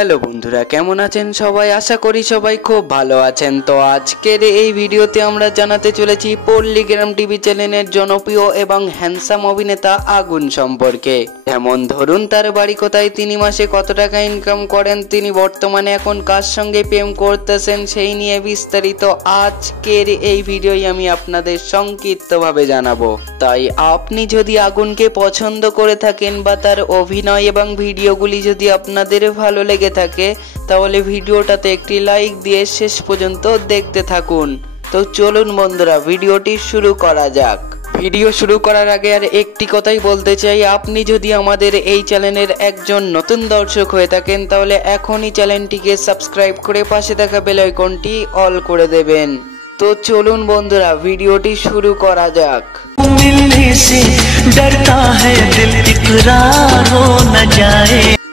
Hello বন্ধুরা, কেমন আছেন সবাই? আশা করি সবাই খুব ভালো আছেন। তো আজকের এই ভিডিওতে আমরা জানাতে চলেছি পল্লীগ্রাম টিভি চ্যানেলের জনপ্রিয় এবং হ্যান্ডসাম অভিনেতা আগুন সম্পর্কে। যেমন ধরুন তার বাড়ি কোথায়, তিনি মাসে কত টাকা ইনকাম করেন, তিনি বর্তমানে এখন কার সঙ্গে প্রেম করতেছেন, সেই নিয়ে বিস্তারিত আজকের এই ভিডিওই আমি আপনাদের সংক্ষিপ্তভাবে জানাবো। তাই আপনি যদি আগুনকে পছন্দ করে থাকেন বা তার অভিনয় এবং ভিডিওগুলি যদি আপনাদের ভালো লেগে থাকে, তাহলে ভিডিওটাতে একটি লাইক দিয়ে শেষ পর্যন্ত দেখতে থাকুন। তো চলুন বন্ধুরা, ভিডিওটি শুরু করা যাক। ভিডিও শুরু করার আগে আর একটি কথাই বলতে চাই, আপনি যদি আমাদের এই চ্যানেলের একজন নতুন দর্শক হয়ে থাকেন, তাহলে এখনই চ্যানেলটিকে সাবস্ক্রাইব করে পাশে থাকা বেল আইকনটি অল করে দেবেন। তো চলুন বন্ধুরা, ভিডিওটি শুরু করা যাক।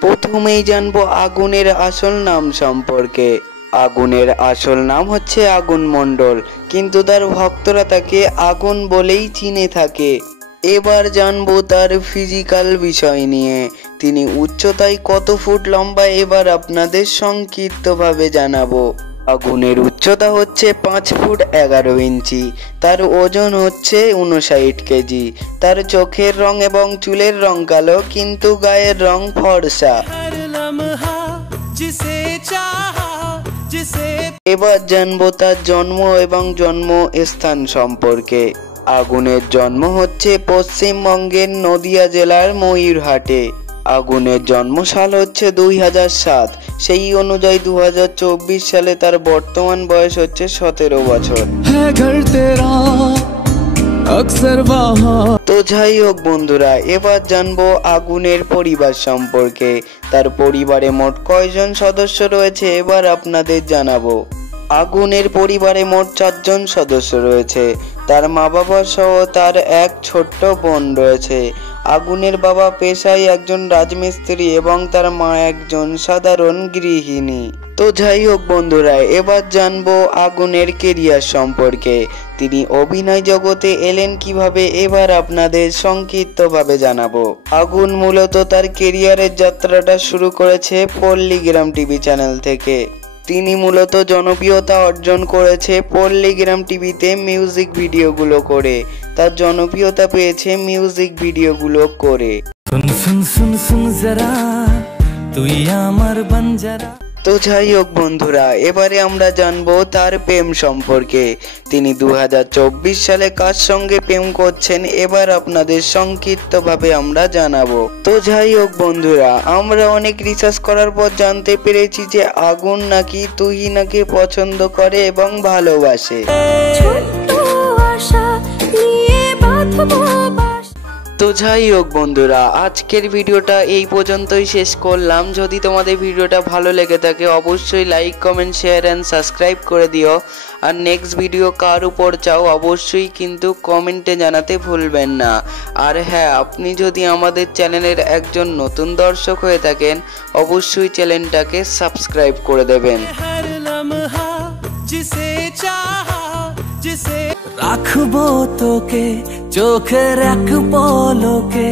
প্রথমেই জানবো আগুনের আসল নাম সম্পর্কে। আগুনের আসল নাম হচ্ছে আগুন মণ্ডল, কিন্তু তার ভক্তরা তাকে আগুন বলেই চিনে থাকে। এবার জানবো তার ফিজিক্যাল বিষয় নিয়ে। তিনি উচ্চতায় কত ফুট লম্বা, এবার আপনাদের সংক্ষিপ্তভাবে জানাবো। আগুনের উচ্চতা হচ্ছে 5 ফুট 11 ইঞ্চি, তার ওজন হচ্ছে 59 কেজি। তার চোখের রং এবং চুলের রং কালো, কিন্তু গায়ের রং ফর্সা। এবার জানবো তার জন্ম এবং জন্মস্থান সম্পর্কে। আগুনের জন্ম হচ্ছে পশ্চিমবঙ্গের নদিয়া জেলার ময়ূরহাটে। আগুনের জন্মসাল হচ্ছে 2007, সেই অনুযায়ী 2024 সালে তার বর্তমান বয়স হচ্ছে 17 বছর। তো যাই হোক বন্ধুরা, এবার জানবো আগুনের পরিবার সম্পর্কে। তার পরিবারে মোট কয়জন সদস্য রয়েছে, এবার আপনাদের জানাবো। আগুনের পরিবারে মোট 4 জন সদস্য রয়েছে। তার মা বাবা সহ তার এক ছোট্ট বোন রয়েছে। আগুনের বাবা পেশায় একজন রাজমিস্ত্রি এবং তার মা একজন সাধারণ গৃহিণী। তো যাই হোক বন্ধুরা, এবার জানবো আগুনের কেরিয়ার সম্পর্কে। তিনি অভিনয় জগতে এলেন কিভাবে, এবার আপনাদের সংক্ষিপ্তভাবে জানাবো। আগুন মূলত তার কেরিয়ারের যাত্রাটা শুরু করেছে পল্লীগ্রাম টিভি চ্যানেল থেকে। তিনি মূলত জনপ্রিয়তা অর্জন করেছে পল্লীগ্রাম টিভিতে মিউজিক ভিডিওগুলো করে। তার জনপ্রিয়তা পেয়েছে মিউজিক ভিডিওগুলো করে। তো যাই হোক বন্ধুরা, এবারে আমরা জানবো তার প্রেম সম্পর্কে। তিনি 2024 সালে কার সঙ্গে প্রেম করছেন, এবার আপনাদের সংক্ষিপ্তভাবে আমরা জানাবো। তো যাই হোক বন্ধুরা, আমরা অনেক রিসার্চ করার পর জানতে পেরেছি যে আগুন নাকি তুহিনাকে পছন্দ করে এবং ভালোবাসে। তো যাই হোক বন্ধুরা, আজকের ভিডিওটা এই পর্যন্তই শেষ করলাম। যদি তোমাদের ভিডিওটা ভালো লেগে থাকে, অবশ্যই like, comment, share and subscribe করে দিও। আর নেক্সট ভিডিও কার উপর চাও অবশ্যই কিন্তু কমেন্টে জানাতে ভুলবেন না। আর হ্যাঁ, আপনি যদি আমাদের চ্যানেলের একজন নতুন দর্শক হয়ে থাকেন, অবশ্যই চ্যানেলটাকে সাবস্ক্রাইব করে দেবেন। রাখবো তোকে চোখের এক পলকে।